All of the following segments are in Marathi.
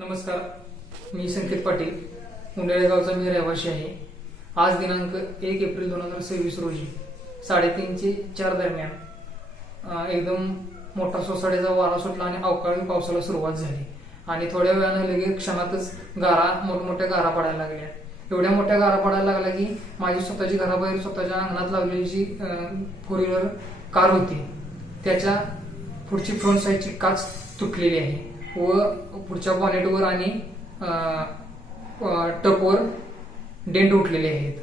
नमस्कार, मी संकेत पाटील, मुंडळे गावचा मी रहिवासी आहे. आज दिनांक 1 एप्रिल 2026 रोजी 3:30 ते 4 दरम्यान एकदम मोठा सोसाट्याचा वारा सुटला आणि अवकाळी पावसाला सुरुवात झाली आणि थोड्या वेळानं लगेच क्षणातच मोठमोठ्या गारा पडायला लागल्या. एवढ्या मोठ्या गारा पडायला लागल्या की माझी स्वतःची घराबाहेर स्वतःच्या अंगणात लावलेली जी 4 व्हीलर कार होती त्याच्या पुढची फ्रंट साईडची काच तुटलेली आहे व पुढच्या बॉनेटवर आणि टपवर डेंट उठलेले आहेत.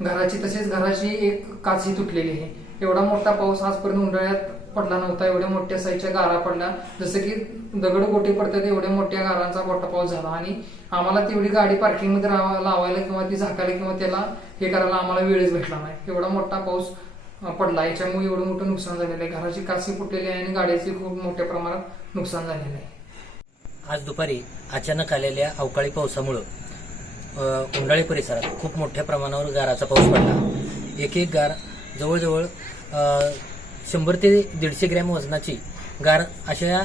घराची एक काचही तुटलेली आहे. एवढा मोठा पाऊस आजपर्यंत उन्हाळ्यात पडला नव्हता. एवढ्या मोठ्या साईजच्या गारा पडल्या, जसं की दगड गोटे पडतात एवढ्या मोठ्या गारांचा मोठा पाऊस झाला आणि आम्हाला तेवढी गाडी पार्किंग मध्ये लावायला किंवा ती झाकायला किंवा त्याला हे करायला आम्हाला वेळच भेटला नाही. एवढा मोठा पाऊस पडला, याच्यामुळे एवढं मोठं नुकसान झालेलं आहे. घराची काचही फुटलेली आहे आणि गाड्याचे खूप मोठ्या प्रमाणात नुकसान झालेलं आहे. आज दुपारी अचानक आलेल्या अवकाळी पावसामुळं उंडाळी परिसरात खूप मोठ्या प्रमाणावर गाराचा पाऊस पडला. एक गार जवळजवळ 100 ते 150 ग्रॅम वजनाची गार, अशा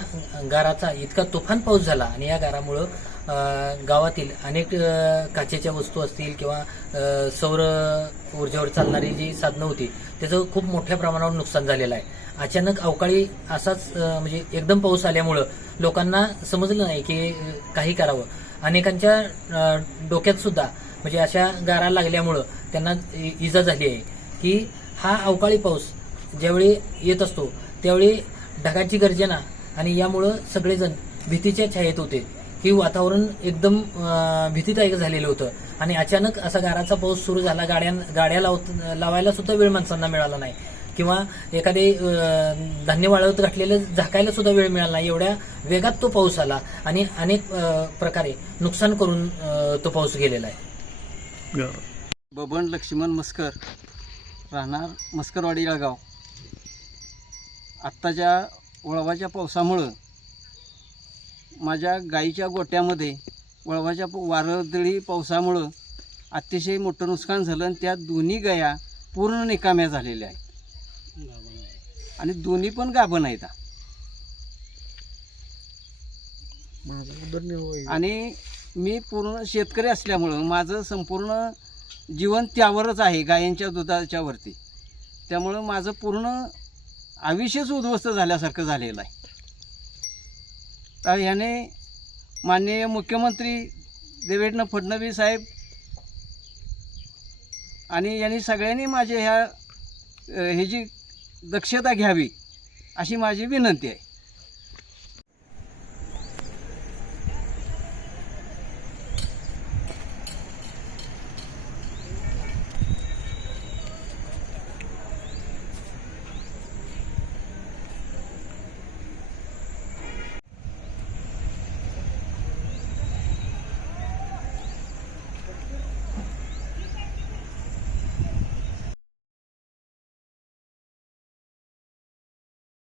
गाराचा इतका तुफान पाऊस झाला आणि या गारामुळं गावातील अनेक काचेच्या वस्तू असतील किंवा सौर ऊर्जेवर चालणारी जी साधनं होती त्याचं खूप मोठ्या प्रमाणावर नुकसान झालेलं आहे. अचानक अवकाळी असाच म्हणजे एकदम पाऊस आल्यामुळं लोकांना समजलं नाही की काही करावं. अनेकांच्या डोक्यात सुद्धा म्हणजे अशा गारा लागल्यामुळं त्यांना इजा झाली आहे की हा अवकाळी पाऊस ज्यावेळी येत असतो त्यावेळी ढगाची गर्जना आणि यामुळं सगळेजण भीतीच्या छायेत होते की वातावरण एकदम भीतीदायक झालेलं होतं आणि अचानक असा गाराचा पाऊस सुरू झाला. गाड्या लावायला सुद्धा वेळ माणसांना मिळाला नाही किंवा एखादे धान्य वाळवत घातलेलं झाकायला सुद्धा वेळ मिळाला नाही. एवढ्या वेगात तो पाऊस आला आणि अनेक प्रकारे नुकसान करून तो पाऊस गेलेला आहे. बबन लक्ष्मण मस्कर, राहणार मस्करवाडी जळगाव. आत्ताच्या वळवाच्या पावसामुळं माझ्या गाईच्या गोट्यामध्ये वळवाच्या वारदळी पावसामुळं अतिशय मोठं नुकसान झालं आणि त्या दोन्ही गाया पूर्ण निकाम्या झालेल्या आहेत आणि दोन्ही पण गाभण आहेत. आणि मी पूर्ण शेतकरी असल्यामुळं माझं संपूर्ण जीवन त्यावरच आहे, गायांच्या दुधाच्या वरती. त्यामुळं माझं पूर्ण आयुष्यच उद्ध्वस्त झाल्यासारखं झालेलं आहे. तर ह्याने माननीय मुख्यमंत्री देवेंद्र फडणवीस साहेब आणि यांनी सगळ्यांनी माझे ह्याची दक्षता घ्यावी अशी माझी विनंती आहे.